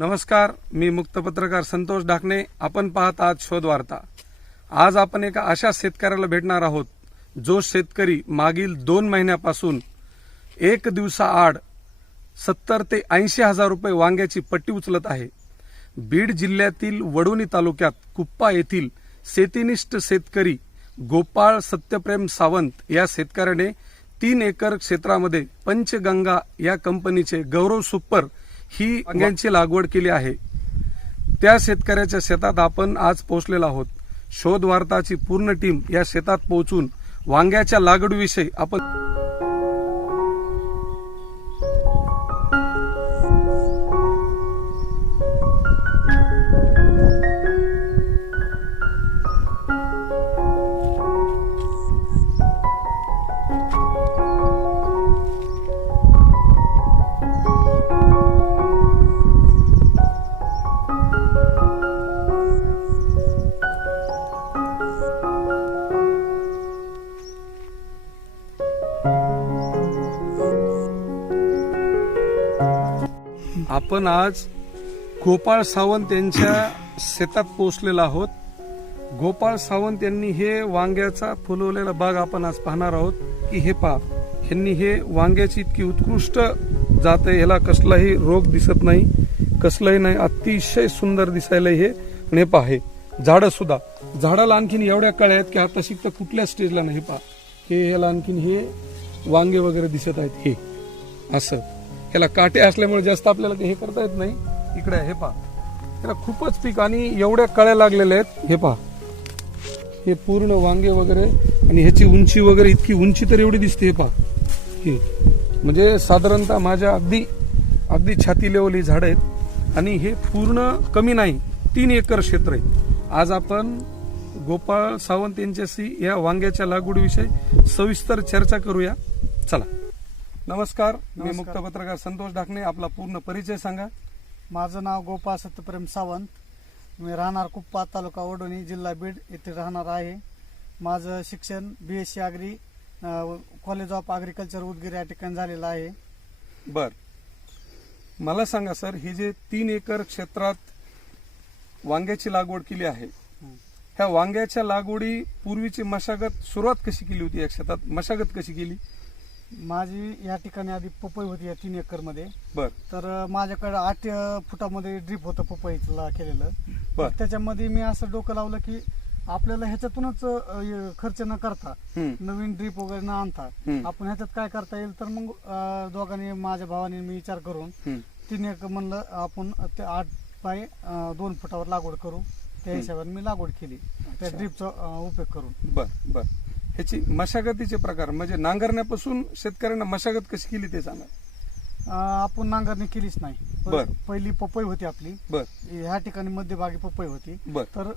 नमस्कार, मी मुक्त पत्रकार संतोष ढाकणे. आपण पाहत आहात शोध वार्ता. आज आपण एका अशा शेतकऱ्याला भेटणार आहोत जो शेतकरी मागील 2 महिन्यापासून एक दिवसाआड 70 ते 80 हजार रुपये वांग्याची पट्टी उचलत आहे. बीड जिल्ह्यातील वडोणी तालुक्यात कुप्पा येथील शेतीनिष्ठ शेतकरी गोपाळ सत्यप्रेम सावंत या शेतकऱ्याने 3 एकर क्षेत्रामध्ये पंचगंगा या कंपनीचे गौरव सुपर ही वांग्यांची लागवड केली आहे. त्या शेतकऱ्याच्या शेतात आपण आज पोहोचलेलो आहोत. शोध वार्ताची पूर्ण टीम या शेतात पोहोचून वांग्याच्या लागवडीविषयी आपण आज गोपाळ सावंत यांच्या शेतात पोहोचलेलो आहोत. गोपाळ सावंत यांनी हे वांग्याचा फुलवलेला बाग आपण आज पाहणार आहोत की हे पहा, यांनी हे वांग्याची इतकी उत्कृष्ट जात आहे, ह्याला कसलाही रोग दिसत नाही, कसलाही नाही, अतिशय सुंदर दिसायला हे. आणि हे पहा, हे झाडं सुद्धा, झाडाला आणखीन एवढ्या कळ्या आहेत की आता शिकता कुठल्या स्टेजला नाही. पहा, हे ह्याला आणखीन हे वांगे वगैरे दिसत आहेत. हे असं ह्याला काटे असल्यामुळे जास्त आपल्याला हे करता येत नाही. इकडे हे पहा, त्याला खूपच पीक आणि एवढ्या कळ्या लागलेल्या आहेत. हे पहा, हे पूर्ण वांगे वगैरे आणि ह्याची उंची वगैरे इतकी उंची तर एवढी दिसते. हे पहा, हे म्हणजे साधारणतः माझ्या अगदी छाती लेवली झाड आहेत आणि हे पूर्ण कमी नाही, 3 एकर क्षेत्र आहे. आज आपण गोपाळ सावंत यांच्याशी या वांग्याच्या लागवडीविषयी सविस्तर चर्चा करूया. चला. नमस्कार, मी मुक्त पत्रकार संतोष ढाकणे. आपला पूर्ण परिचय सांगा. माझं नाव गोपाळ सत्यप्रेम सावंत. मी राहणार कुप्पा, तालुका वडोणी, जिल्हा बीड येथे राहणार आहे. माझं शिक्षण BSc agree college of agriculture Udgir या ठिकाणी झालेलं आहे. बर, मला सांगा सर, हे जे 3 एकर क्षेत्रात वांग्याची लागवड केली आहे, ह्या वांग्याच्या लागवडी पूर्वीची मशागत सुरुवात कशी केली होती? या क्षेत्रात मशागत कशी केली? माझी या ठिकाणी आधी पपई होती या 3 एकर मध्ये. बर. तर माझ्याकडे 8 फुटामध्ये ड्रीप होतं पपईला केलेलं. बर. त्याच्यामध्ये मी असं डोकं लावलं की आपल्याला ह्याच्यातूनच खर्च न करता, नवीन ड्रीप वगैरे न आणता आपण ह्याच्यात काय करता येईल. तर मग दोघांनी, माझ्या भावाने मी विचार करून 3 एकर म्हणलं आपण ते 8 बाय 2 फुटावर लागवड करू. त्या हिशोबाने मी लागवड केली त्या ड्रीपचा उपयोग करून. बर बर. ह्याची मशागतीचे प्रकार म्हणजे नांगरण्यापासून शेतकऱ्यांना मशागत कशी केली ते सांगा. आपण नांगरणी केलीच नाही. पहिली पपई होती आपली. बर. ह्या ठिकाणी मध्यभागी पपई होती. बर. तर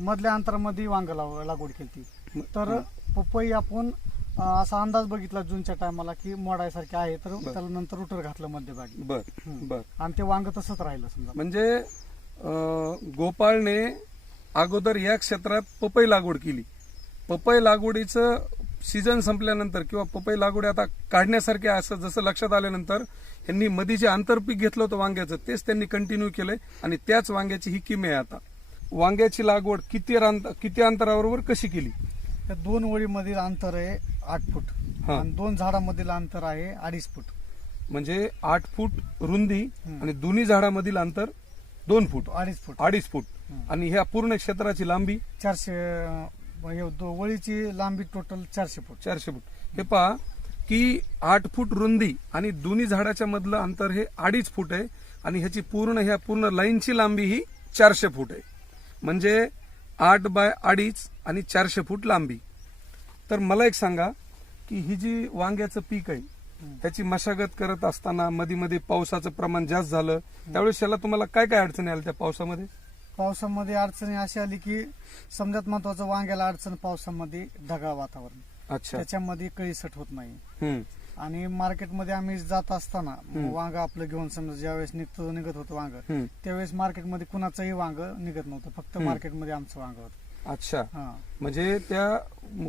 मधल्या अंतरामध्ये वांग लागवड केली. तर पपई आपण असा अंदाज बघितला जूनच्या टायमाला की मोडायसारखे आहे, तर त्याला नंतर रुटर घातलं मध्यभागी. बर बर. आणि ते वांग तसंच राहिलं. समजा म्हणजे गोपाळने अगोदर या क्षेत्रात पपई लागवड केली. पपई लागवडीचं सीझन संपल्यानंतर किंवा पपई लागवडी आता काढण्यासारखे असं जसं लक्षात आल्यानंतर यांनी मध्ये जे आंतरपीक घेतलं होतं वांग्याचं, तेच त्यांनी कंटिन्यू केलंय आणि त्याच वांग्याची ही किमी आहे. आता वांग्याची लागवड किती अंतरावर कशी केली? त्या 2 ओळीमधील अंतर आहे 8 फूट आणि 2 झाडामधील अंतर आहे 2.5 फूट. म्हणजे 8 फूट रुंदी आणि दोन्ही झाडामधील अंतर 2 फूट, 2.5 फूट. आणि ह्या पूर्ण क्षेत्राची लांबी 400, वळीची लांबी टोटल 400 फूट. 400 फूट. हे पहा की 8 फूट रुंदी आणि दोन्ही झाडाच्या मधलं अंतर हे 2.5 फूट आहे आणि ह्याची पूर्ण लाईनची लांबी ही 400 फूट आहे. म्हणजे 8 बाय 2.5 आणि 400 फूट लांबी. तर मला एक सांगा की ही जी वांग्याचं पीक आहे त्याची मशागत करत असताना मध्ये पावसाचं प्रमाण जास्त झालं, त्यावेळेस याला तुम्हाला काय काय अडचणी आल्या? त्या पावसामध्ये अडचणी अशी आली की समजात महत्वाचं वांग्याला अडचण पावसामध्ये ढगाळ वातावरण. अच्छा. त्याच्यामध्ये कळीसट होत नाही. आणि मार्केटमध्ये आम्ही जात असताना वांग आपलं घेऊन समजा ज्यावेळेस निघत होतं वांग, त्यावेळेस मार्केटमध्ये कुणाचंही वांग निघत नव्हतं, फक्त मार्केटमध्ये आमचं वांग होतं. अच्छा. म्हणजे त्या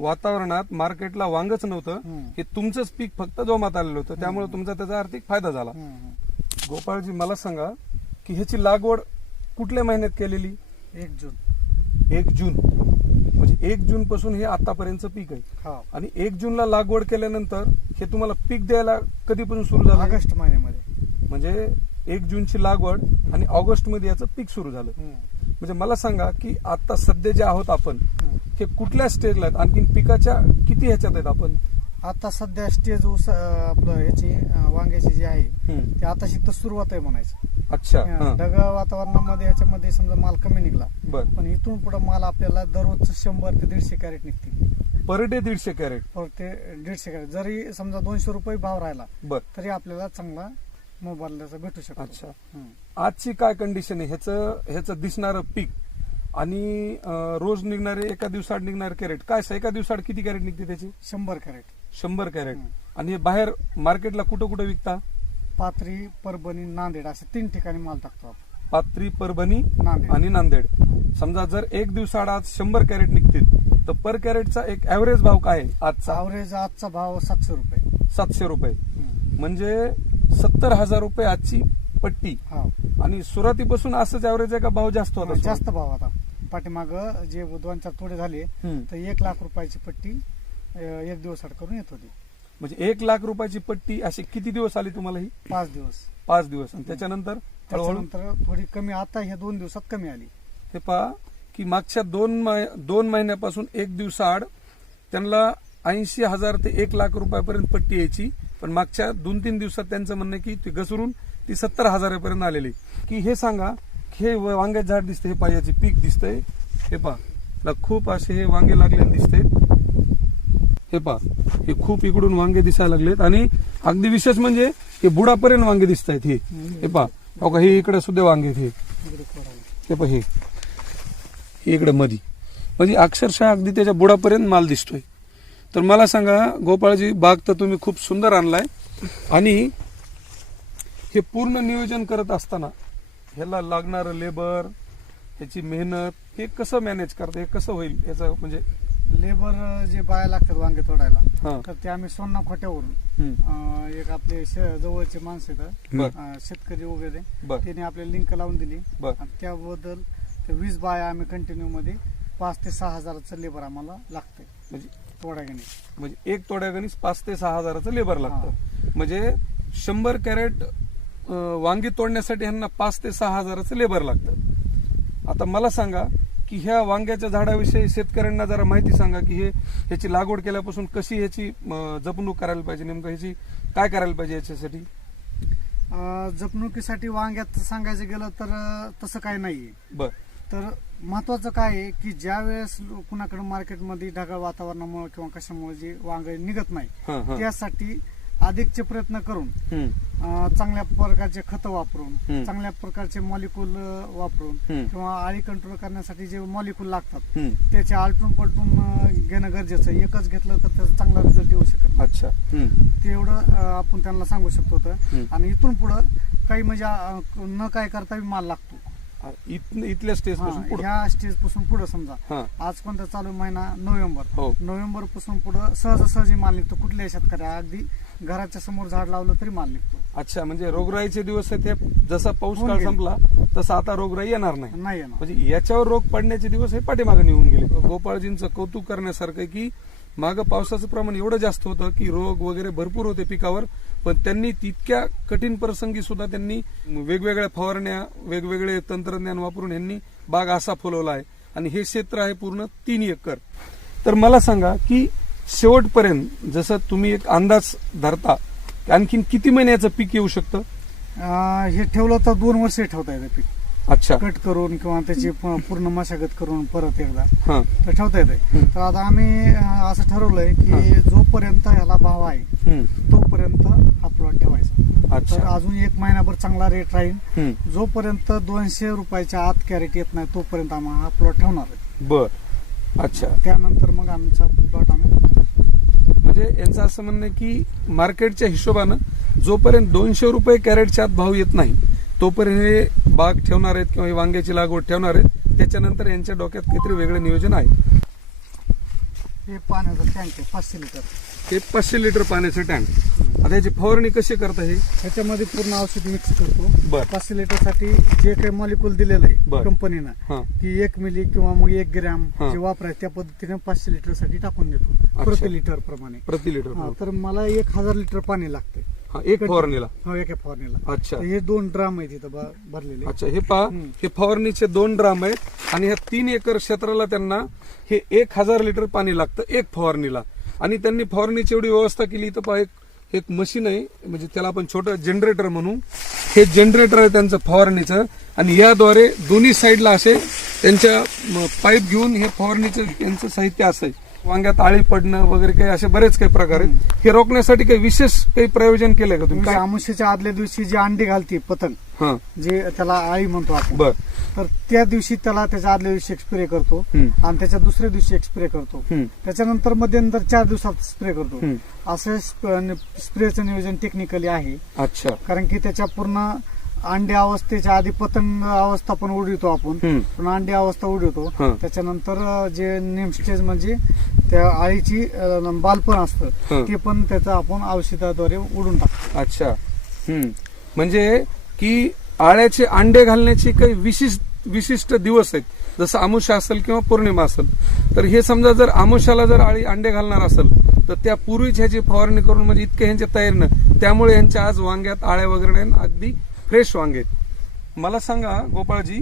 वातावरणात मार्केटला वांगच नव्हतं, हे तुमचंच पीक फक्त जोमात आलेलं होतं, त्यामुळे तुमचा त्याचा आर्थिक फायदा झाला. गोपाळजी, मला सांगा की ह्याची लागवड कुठल्या महिन्यात केलेली? 1 जून. 1 जून म्हणजे 1 जून पासून हे आतापर्यंतचं पीक आहे. हा, आणि 1 जूनला लागवड केल्यानंतर हे तुम्हाला पीक द्यायला कधीपासून सुरू झालं? ऑगस्ट महिन्यामध्ये. म्हणजे 1 जूनची लागवड आणि ऑगस्ट मध्ये याचं पीक सुरू झालं. म्हणजे मला सांगा की आता सध्या जे आहोत आपण हे कुठल्या स्टेजला आहेत, आणखी पिकाच्या किती ह्याच्यात आहेत आपण? आता सध्या स्टेज आपलं याची वांग्याची जी आहे ती आता शिकत सुरुवात आहे म्हणायचं. अच्छा. ढगाळ वातावरणामध्ये याच्यामध्ये समजा माल कमी निघला, बर. पण इथून पुढे माल आपल्याला दररोज 100 ते 150 कॅरेट निघतील. Per day 150 crate? पर ते 150 कॅरेट. जरी समजा 200 रुपये भाव राहिला बर तरी आपल्याला चांगला मोबदल्याचा भेटू शकतो. अच्छा. हम्म. आजची काय कंडिशन आहे ह्याचं दिसणारं पीक आणि रोज निघणारे एका दिवसाआड निघणारे कॅरेट काय? एका दिवसाआड किती कॅरेट निघते त्याची? 100 कॅरेट. 100 कॅरेट. आणि हे बाहेर मार्केटला कुठं कुठं विकता? पाथरी, परभणी, नांदेड असे 3 ठिकाणी माल टाकतो आपण. पाथरी, परभणी नांदेड आणि नांदेड. समजा जर एक दिवसाआड आज 100 कॅरेट निघतील तर पर कॅरेटचा एक ऍव्हरेज भाव काय आहे आजचा? ॲव्हरेज आजचा भाव 700 रुपये. 700 रुपये. हम्म. म्हणजे 70,000 रुपये आजची पट्टी. हा, आणि सुरुवातीपासून असंच ऍव्हरेज आहे का भाव जास्त होता? जास्त भाव आता पाठीमाग जे 2-4 तोडे झाले तर 1 लाख रुपयाची पट्टी 1 दिवस आड करून येत होती. म्हणजे 1 लाख रुपयाची पट्टी अशी किती दिवस आली तुम्हाला ही? 5 दिवस. 5 दिवस. आणि त्याच्यानंतर हळूहळू त्याच्यानंतर थोडी कमी, आता ह्या 2 दिवसात कमी आली. हे पहा की मागच्या 2 महिन्यापासून 1 दिवसाआड त्यांना 80,000 ते 1 लाख रुपयापर्यंत पट्टी यायची, पण मागच्या 2-3 दिवसात त्यांचं म्हणणं आहे की ती घसरून ती 70,000 पर्यंत आलेली. की हे सांगा, हे वांग्याचं झाड दिसतंय, हे पायाचे पीक दिसतंय, हे पहा खूप असे हे वांगे लागलेले दिसतात. हे पहा हे खूप इकडून वांगे दिसायला लागलेत आणि अगदी विशेष म्हणजे हे बुडापर्यंत वांगे दिसत आहेत. हे पहा हे इकडे सुद्धा वांगे आहेत. हे पहा हे इकडे मधी म्हणजे अक्षरशः अगदी त्याच्या बुडापर्यंत माल दिसतोय. तर मला सांगा गोपाळजी, बाग तर तुम्ही खूप सुंदर आणलाय आणि हे पूर्ण नियोजन करत असताना ह्याला लागणारं लेबर, ह्याची मेहनत, हे कसं मॅनेज करता? हे कसं होईल याचं? म्हणजे लेबर जे बाया लागतात वांगे तोडायला, हा. तर ते आम्ही सोन्ना खोट्यावरून एक आपले जवळचे माणसं बर. येतात, शेतकरी वगैरे, बर. त्यांनी आपल्याला लिंक लावून दिली बर. आणि त्याबद्दल ते 20 बाया आम्ही कंटिन्यू मध्ये 5 ते 6 हजाराचं लेबर आम्हाला लागतंय म्हणजे तोडागणी. म्हणजे एक तोड्यागणीस 5 ते 6 हजाराचं लेबर लागतं. म्हणजे 100 कॅरेट वांगी तोडण्यासाठी ह्यांना 5 ते 6 हजाराचं लेबर लागतं. आता मला सांगा की ह्या वांग्याच्या झाडाविषयी शेतकऱ्यांना जरा माहिती सांगा की ह्याची लागवड केल्यापासून कशी ह्याची जपणूक करायला पाहिजे, नेमकं ह्याची काय करायला पाहिजे याच्यासाठी? जपणुकीसाठी वांग्यात सांगायचं गेलं तर तसं काही नाहीये. बर. तर महत्वाचं काय आहे की ज्या वेळेस कुणाकडे मार्केटमध्ये ढगाळ वातावरणामुळे किंवा कशामुळे जे वांग निघत नाही, त्यासाठी अधिकचे प्रयत्न करून चांगल्या प्रकारचे खतं वापरून, चांगल्या प्रकारचे मॉलिक्यूल वापरून किंवा आळी कंट्रोल करण्यासाठी जे मॉलिक्यूल लागतात त्याचे आलटून पलटून घेणं गरजेचं आहे. एकच घेतलं तर त्याचा चांगला रिझल्ट येऊ शकत नाही. अच्छा. तेवढं आपण त्यांना सांगू शकतो. आणि इथून पुढं काही म्हणजे न काय करता माल लागतो इथल्या स्टेज पासून ह्या स्टेज पासून पुढे. समजा आज कोणता चालू महिना नोव्हेंबर, नोव्हेंबर पासून पुढे सहजासहजी माल निघतो. कुठल्याही शेतकऱ्या अगदी घराच्या समोर झाड लावलं तरी माल निघतो. अच्छा. म्हणजे रोगराईचे दिवस आहेत, जसा पाऊस काळ संपला तसा आता रोगराई येणार नाही. म्हणजे याच्यावर रोग पडण्याचे दिवस हे पाठीमागे निघून गेले. गोपाळजींचं कौतुक करण्यासारखं की मागं पावसाचं प्रमाण एवढं जास्त होतं की रोग वगैरे भरपूर होते पिकावर, पण त्यांनी तितक्या कठीण प्रसंगी सुद्धा त्यांनी वेगवेगळ्या फवारण्या, वेगवेगळे तंत्रज्ञान वापरून यांनी बाग असा फुलवला आहे. आणि हे क्षेत्र आहे पूर्ण 3 एकर. तर मला सांगा की शेवटपर्यंत जसं तुम्ही एक अंदाज धरता, आणखीन किती महिन्याचं पीक येऊ शकतं? हे ठेवलं तर 2 वर्ष ठेवता येतं पीक. अच्छा. कट करून किंवा त्याची पूर्ण मशागत करून परत एकदा तर ठेवता येते. तर आता आम्ही असं ठरवलंय की जोपर्यंत ह्याला भाव आहे तोपर्यंत हा प्लॉट ठेवायचा. तर अजून 1 महिनाभर चांगला रेट राहील. जोपर्यंत 200 रुपयाच्या आत कॅरेट येत नाही तोपर्यंत आम्हाला हा प्लॉट ठेवणार आहे. बर. अच्छा. त्यानंतर मग आमचा प्लॉट आम्ही म्हणजे यांचं असं म्हणणं आहे की मार्केटच्या हिशोबानं जोपर्यंत 200 रुपये कॅरेटच्या आत भाव येत नाही तोपर्यंत हे बाग ठेवणार आहेत किंवा वांग्याची लागवड ठेवणार आहेत. त्याच्यानंतर यांच्या डोक्यात काहीतरी वेगळं नियोजन आहे. हे पाण्याचा टँक आहे 500 लिटर. हे 500 लिटर पाण्याचं टँक. आता याची फवारणी कशी करता हे? ह्याच्यामध्ये पूर्ण औषध मिक्स करतो. बर. 500 लिटर साठी जे काही मॉलिक्युल दिलेलं बर. आहे कंपनीनं हा. की 1 मिली किंवा मग 1 ग्रॅम हा. जे वापरायचं त्या पद्धतीने 500 लिटर साठी टाकून देतो प्रति लिटर प्रमाणे. प्रति लिटर. हा, तर मला 1000 लिटर पाणी लागते एक फवारणीला. हो, एका फवारणीला. अच्छा तर हे 2 ड्राम आहेत इथं भरलेले. अच्छा, हे पहा, हे फवारणीचे 2 ड्राम आहेत आणि ह्या 3 एकर क्षेत्राला त्यांना हे 1000 लिटर पाणी लागतं एक फवारणीला. आणि त्यांनी फवारणीची एवढी व्यवस्था केली. तर पहा, एक मशीन आहे, म्हणजे त्याला आपण छोटं जनरेटर म्हणू. हे जनरेटर आहे त्यांचं फवारणीचं आणि याद्वारे दोन्ही साईडला असे त्यांच्या पाईप घेऊन हे फवारणीचं यांचं साहित्य असं. वांग्यात आळी पडणं वगैरे काही असे बरेच काही प्रकार आहेत. हे रोखण्यासाठी काही विशेष काही प्रयोजन केलंय का तुम्ही? म्हणजे अमावस्येच्या आदल्या दिवशी जी अंडी घालते पतंग, हा, जे त्याला आळी म्हणतो आपण, बर, तर त्या दिवशी त्याला त्याच्या आदल्या दिवशी एक स्प्रे करतो आणि त्याच्या दुसऱ्या दिवशी एक स्प्रे करतो. त्याच्यानंतर मध्यंतर 4 दिवसात स्प्रे करतो. असं स्प्रेचं नियोजन टेक्निकली आहे. अच्छा. कारण की त्याच्या पूर्ण अंडी अवस्थेच्या आधी पतंग अवस्था पण उडवितो आपण, पण अंडी अवस्था उडवितो. त्याच्यानंतर जे नेम स्टेज म्हणजे त्या आळीची बालपण असतं ते पण त्याचं आपण औषधाद्वारे उडून टाकतो. अच्छा. म्हणजे की आळ्याचे अंडे घालण्याची काही विशिष्ट दिवस आहेत, जसं अमावस्या असेल किंवा पौर्णिमा असेल. तर हे समजा जर अमावस्याला जर आळी अंडे घालणार असेल तर त्या पूर्वीच ह्याची फवारणी करून, म्हणजे इतके ह्यांच्या तयारीनं, त्यामुळे ह्यांच्या आज वांग्यात आळ्या वगैरे नाही, अगदी फ्रेश वांगे आहेत. मला सांगा गोपाळजी,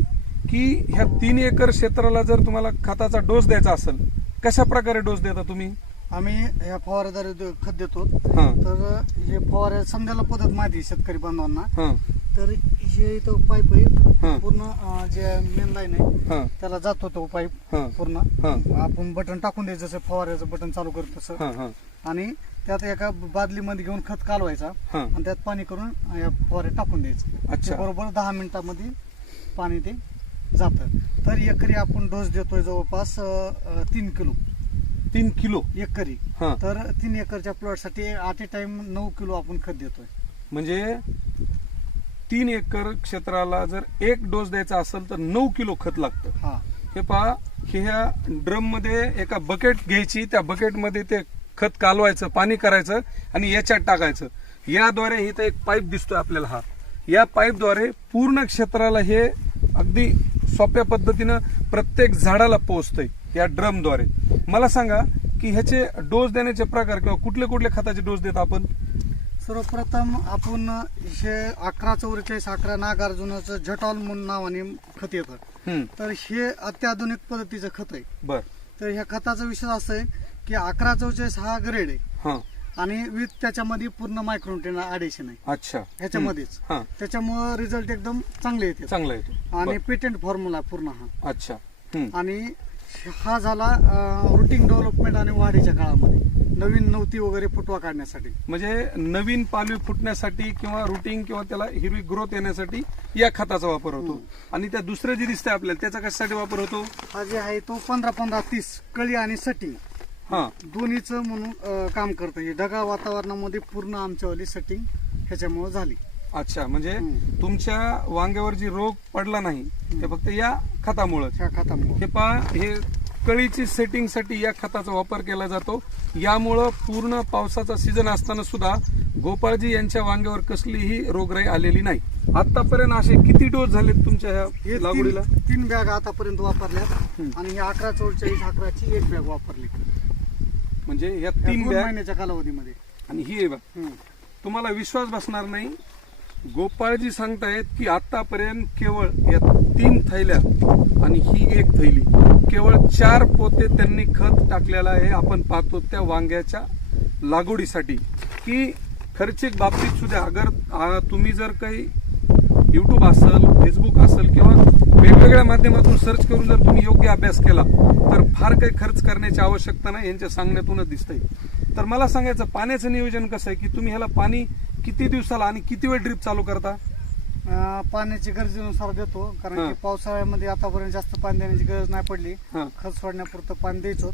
की ह्या 3 एकर क्षेत्राला जर तुम्हाला खताचा डोस द्यायचा असेल, कशा प्रकारे डोस देता तुम्ही? आम्ही या फवाऱ्याद्वारे खत देतो. तर हे फवाऱ्या समजायला पद्धत माहिती शेतकरी बांधवांना. तर हे इथं पाईप आहे पूर्ण, जे मेन लाईन आहे त्याला जातो तो पाईप पूर्ण. आपण बटन टाकून द्यायचं, जसं फवाऱ्याचं बटन चालू करतो तसं, आणि त्यात एका बादलीमध्ये घेऊन खत कालवायचा आणि त्यात पाणी करून या फवारे टाकून द्यायचं. अच्छा. बरोबर 10 मिनिटांमध्ये पाणी ते जातं. तर एकरी आपण डोस देतोय जवळपास 3 किलो. 3 किलो एकरी. तर 3 एकरच्या प्लॉट साठी ॲट ए टाइम 9 किलो आपण खत देतोय. म्हणजे 3 एकर क्षेत्राला जर एक डोस द्यायचा असेल तर 9 किलो खत लागतं. हे पहा, ह्या ड्रम मध्ये एका बकेट घ्यायची, त्या बकेटमध्ये ते खत कालवायचं, पाणी करायचं आणि याच्यात टाकायचं. याद्वारे इथं एक पाईप दिसतोय आपल्याला. हा, या पाईपद्वारे पूर्ण क्षेत्राला हे अगदी सोप्या पद्धतीनं प्रत्येक झाडाला पोहोचतंय या ड्रमद्वारे. मला सांगा की ह्याचे डोस देण्याचे प्रकार किंवा कुठले कुठले खताचे डोस देत आपण? सर्वप्रथम आपण हे 1144 11 नागार्जुनाचं झटॉल म्हणून नावाने खत येतं. तर हे अत्याधुनिक पद्धतीचं खत आहे. बर. तर ह्या खताचा विषय असा आहे की 1144 हा ग्रेड आहे आणि विथ त्याच्यामध्ये पूर्ण मायक्रोन्यूट्रिएंट ॲडिशन आहे. अच्छा. ह्याच्यामध्येच त्याच्यामुळे रिझल्ट एकदम चांगले येते. चांगला येतो आणि पेटंट फॉर्म्युला पूर्ण हा. अच्छा. आणि हा झाला रुटीन डेव्हलपमेंट आणि वाढीच्या काळामध्ये नवीन नवती वगैरे फुटवा काढण्यासाठी, म्हणजे नवीन पालवी फुटण्यासाठी किंवा रुटीन किंवा त्याला हिरवी ग्रोथ येण्यासाठी या खताचा वापर होतो. आणि त्या दुसरं जे दिसतंय आपल्याला त्याचा कशासाठी वापर होतो? हा जे आहे तो 15-15-30 कळी आणि सटिंग दोन्हीच म्हणून काम करतं. हे ढगाळ वातावरणामध्ये पूर्ण आमच्यावाली सेटिंग ह्याच्यामुळे झाली. अच्छा. म्हणजे तुमच्या वांग्यावर जी रोग पडला नाही ते फक्त या खतामुळे. हे पहा, हे कळीची सेटिंग साठी या खताचा वापर केला जातो. यामुळं पूर्ण पावसाचा सीझन असताना सुद्धा गोपाळजी यांच्या वांग्यावर कसलीही रोगराई आलेली नाही. आतापर्यंत असे किती डोस झालेत तुमच्या ह्या लागवडीला? 3 बॅग आतापर्यंत वापरल्या आणि 1144 11ची 1 बॅग वापरली. म्हणजे या 3 बॅग महिन्याच्या कालावधीमध्ये. आणि ही तुम्हाला विश्वास बसणार नाही, गोपाळजी सांगतायत की आतापर्यंत केवळ या 3 थैल्या आणि ही 1 थैली, केवळ 4 पोते त्यांनी खत टाकलेलं आहे. आपण पाहतो त्या वांग्याच्या लागवडीसाठी. की खर्चिक बाबतीत सुद्धा अगर तुम्ही जर काही युट्यूब असेल, फेसबुक असेल किंवा वेगवेगळ्या माध्यमातून सर्च करून जर तुम्ही योग्य अभ्यास केला तर फार काही खर्च करण्याची आवश्यकता नाही, यांच्या सांगण्यातूनच दिसतंय. तर मला सांगायचं, पाण्याचं नियोजन कसं आहे की तुम्ही ह्याला पाणी किती दिवसाला आणि किती वेळ ड्रिप चालू करता? पाण्याची गरजेनुसार देतो, कारण की पावसाळ्यामध्ये आतापर्यंत जास्त पाणी देण्याची गरज नाही पडली. खत सोडण्यापुरतं पाणी द्यायचो.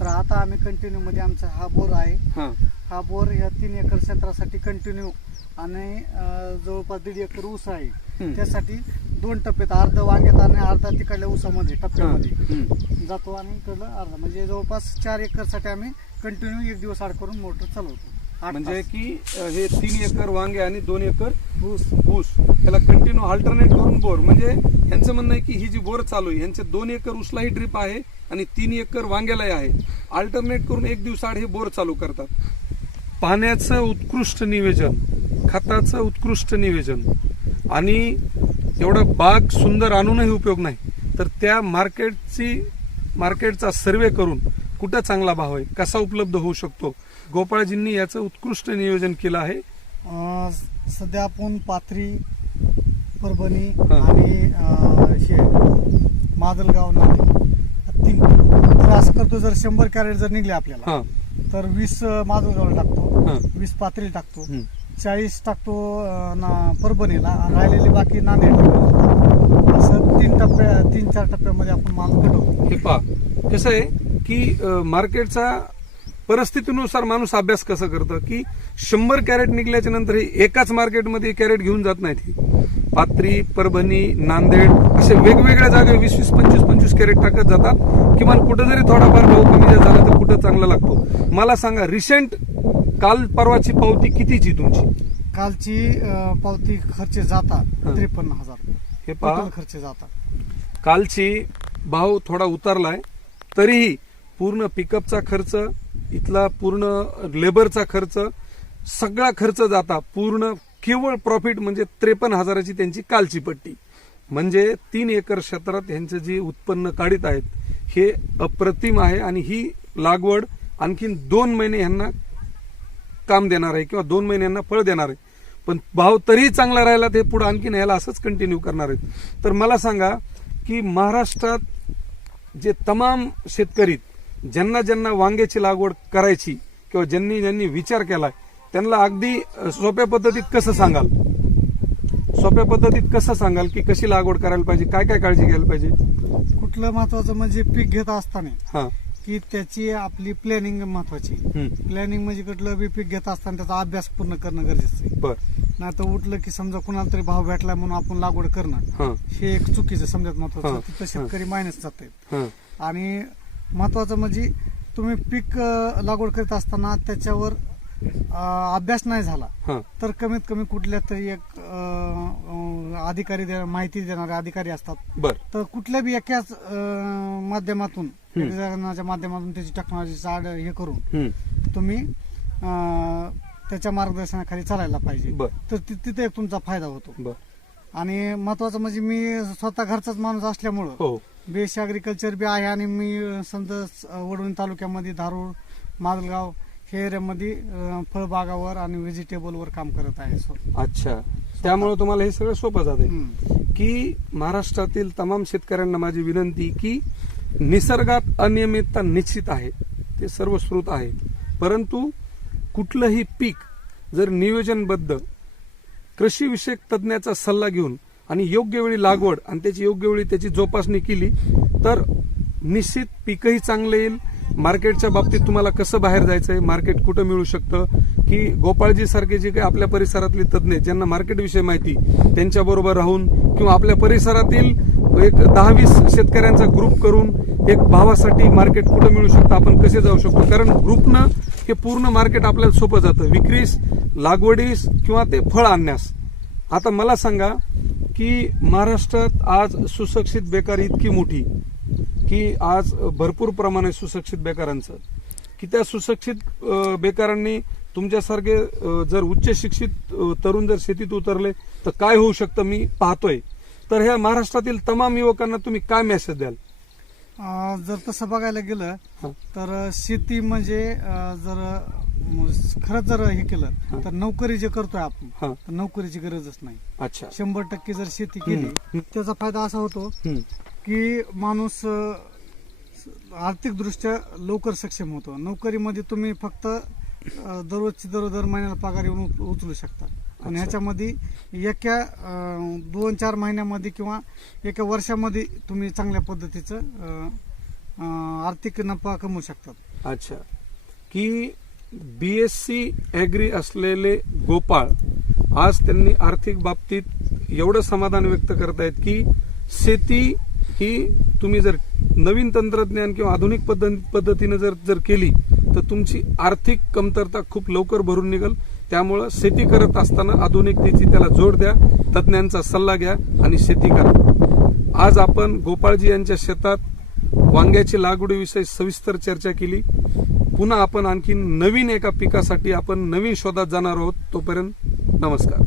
तर आता आम्ही कंटिन्यू मध्ये आमचा हा बोर आहे. हा बोर या 3 एकर क्षेत्रासाठी कंटिन्यू आणि जवळपास 1.5 एकर ऊस आहे. त्यासाठी 2 टप्प्यात, अर्ध वांग्यात आणि अर्धा तिकडल्या ऊसामध्ये टप्प्यामध्ये जातो आणि इकडलं अर्धा, म्हणजे जवळपास 4 एकर साठी आम्ही कंटिन्यू 1 दिवस आड करून मोटर चालवतो. 8 म्हणजे तास. की हे 3 एकर वांगे आणि 2 एकर ऊस ऊस त्याला कंटिन्यू अल्टरनेट करून बोर, म्हणजे यांचं म्हणणं आहे की ही जी बोर चालू आहे यांचे 2 एकर ऊसलाही ड्रीप आहे आणि 3 एकर वांग्यालाही आहे. अल्टरनेट करून 1 दिवसाआड हे बोर चालू करतात. पाण्याचं उत्कृष्ट नियोजन, खताचं उत्कृष्ट नियोजन आणि एवढं बाग सुंदर आणूनही उपयोग नाही, तर त्या मार्केटचा सर्वे करून कुठं चांगला भाव आहे, कसा उपलब्ध होऊ शकतो, गोपाळजींनी याचं उत्कृष्ट नियोजन केलं आहे. सध्या आपण पाथरी, परभणी हा. आणि हे माजलगाव नांदेड 3 तर असं करतो. जर 100 कॅरेट जर निघले आपल्याला हा तर 20 माजलगावला टाकतो, हा 20 पाथरीला टाकतो, हम्म. 40 टाकतो परभणीला आणि राहिलेले बाकी नांदेडला. असं 3-4 टप्प्यामध्ये आपण माल घडवतो. हे पहा कसं आहे की मार्केटचा परिस्थितीनुसार माणूस अभ्यास कसं करतं की 100 कॅरेट निघल्याच्या नंतर हे एकाच मार्केटमध्ये कॅरेट घेऊन जात नाहीत. ही पाथरी, परभणी, नांदेड असे वेगवेगळ्या जागे 20-20, 25-25 कॅरेट टाकत जातात. किमान कुठं जरी थोडाफार भाव कमी जास्त झाला तर कुठं चांगला लागतो. मला सांगा, रिसेंट काल परवाची पावती कितीची तुमची? कालची पावती खर्च जाता 53,000 रुपये. हे पहा, टोटल खर्च जाता. कालची भाव थोडा उतरलाय, तरीही पूर्ण पिकअपचा खर्च, इथला पूर्ण लेबरचा खर्च, सगळा खर्च जाता पूर्ण केवळ प्रॉफिट म्हणजे 53,000ची त्यांची कालची पट्टी. म्हणजे 3 एकर क्षेत्रात यांचं जे उत्पन्न काढीत आहेत हे अप्रतिम आहे. आणि ही लागवड आणखीन 2 महिने यांना काम देणार आहे किंवा 2 महिने यांना फळ देणार आहे. पण भाव तरीही चांगला राहिला ते पुढे आणखीन याला असंच कंटिन्यू करणार आहेत. तर मला सांगा की महाराष्ट्रात जे तमाम शेतकरी ज्यांना ज्यांना वांग्याची लागवड करायची किंवा ज्यांनी ज्यांनी विचार केलाय त्यांना अगदी सोप्या पद्धतीत कसं सांगाल? सोप्या पद्धतीत कसं सांगाल की कशी लागवड करायला पाहिजे, काय काय काळजी घ्यायला पाहिजे? कुठलं महत्वाचं म्हणजे पीक घेत असताना हा की त्याची आपली प्लॅनिंग महत्वाची. प्लॅनिंग म्हणजे कुठलं बी पीक घेत असताना त्याचा अभ्यास पूर्ण करणं गरजेचं आहे. बर नाही तर उठलं की समजा कुणाला तरी भाव भेटला म्हणून आपण लागवड करणं हा हे एक चुकीचं समजत महत्वाचं. हा. तिथं शेतकरी मायनस जात आहेत. हा आणि महत्वाचं म्हणजे तुम्ही पीक लागवड करीत असताना त्याच्यावर अभ्यास नाही झाला हा तर कमीत कमी कुठल्या तरी एक अधिकारी माहिती देणारे अधिकारी असतात. बर तर कुठल्या बी एकाच माध्यमातून माध्यमातून त्याची टेक्नॉलॉजी हे करून तुम्ही त्याच्या मार्गदर्शनाखाली चालायला पाहिजे. बर तर तिथे एक तुमचा फायदा होतो. बर आणि महत्वाचं म्हणजे मी स्वतः घरचाच माणूस असल्यामुळं हो बेस ऍग्रिकल्चर बी आहे आणि मी समजा वडवणी तालुक्यामध्ये धारूर, माजलगाव हे एरियामध्ये फळबागावर आणि व्हेजिटेबलवर काम करत आहे. अच्छा, त्यामुळे तुम्हाला हे सगळं सोपं जाते. हम्म. की महाराष्ट्रातील तमाम शेतकऱ्यांना माझी विनंती की निसर्गात अनियमितता निश्चित आहे, ते सर्वश्रुत आहे. परंतु कुठलंही पीक जर नियोजनबद्ध कृषीविषयक तज्ज्ञाचा सल्ला घेऊन आणि योग्य वेळी लागवड आणि त्याची योग्य वेळी त्याची जोपासणी केली तर निश्चित पीकही चांगलं येईल. मार्केटच्या बाबतीत तुम्हाला कसं बाहेर जायचंय, मार्केट कुठं मिळू शकतं, की गोपाळजी सारखे जे काही आपल्या परिसरातले तज्ज्ञ ज्यांना मार्केटविषयी माहिती त्यांच्याबरोबर राहून किंवा आपल्या परिसरातील एक 10-20 शेतकऱ्यांचा ग्रुप करून एक भावासाठी मार्केट कुठं मिळू शकतं, आपण कसे जाऊ शकतो. कारण ग्रुपनं हे पूर्ण मार्केट आपल्याला सोपं जातं, विक्रीस, लागवडीस किंवा ते फळ आणण्यास. आता मला सांगा की महाराष्ट्रात आज सुशिक्षित बेकारी इतकी मोठी की आज भरपूर प्रमाण आहे सुशिक्षित बेकारांचं, की त्या सुशिक्षित बेकारांनी तुमच्यासारखे जर उच्च शिक्षित तरुण जर शेतीत उतरले तर काय होऊ शकतं मी पाहतोय. तर ह्या महाराष्ट्रातील तमाम युवकांना तुम्ही काय मेसेज द्याल? जर तसं बघायला गेलं तर शेती म्हणजे जर खरंच जर हे केलं तर नोकरी जे करतोय आपण तर नोकरीची गरजच नाही. अच्छा, 100% जर शेती केली त्याचा फायदा असा होतो की माणूस आर्थिकदृष्ट्या लवकर सक्षम होतो. नोकरीमध्ये तुम्ही फक्त दररोजची दर महिन्याला पगार येऊन उचलू शकता आणि ह्याच्यामध्ये एका 2-4 महिन्यामध्ये किंवा एका वर्षामध्ये तुम्ही चांगल्या पद्धतीचं आर्थिक नफा कमवू शकतात. अच्छा, की BSc ऍग्री असलेले गोपाळ आज त्यांनी आर्थिक बाबतीत एवढं समाधान व्यक्त करतायत की शेती ही तुम्ही जर नवीन तंत्रज्ञान किंवा आधुनिक पद्धतीने जर केली तर तुमची आर्थिक कमतरता खूप लवकर भरून निघेल. त्यामुळं शेती करत असताना आधुनिकतेची त्याला जोड द्या, तज्ज्ञांचा सल्ला घ्या आणि शेती करा. आज आपण गोपाळजी यांच्या शेतात वांग्याची लागवडीविषयी सविस्तर चर्चा केली. पुन्हा आपण आणखी नवीन एका पिकासाठी आपण नवीन शोधात जाणार आहोत. तोपर्यंत नमस्कार.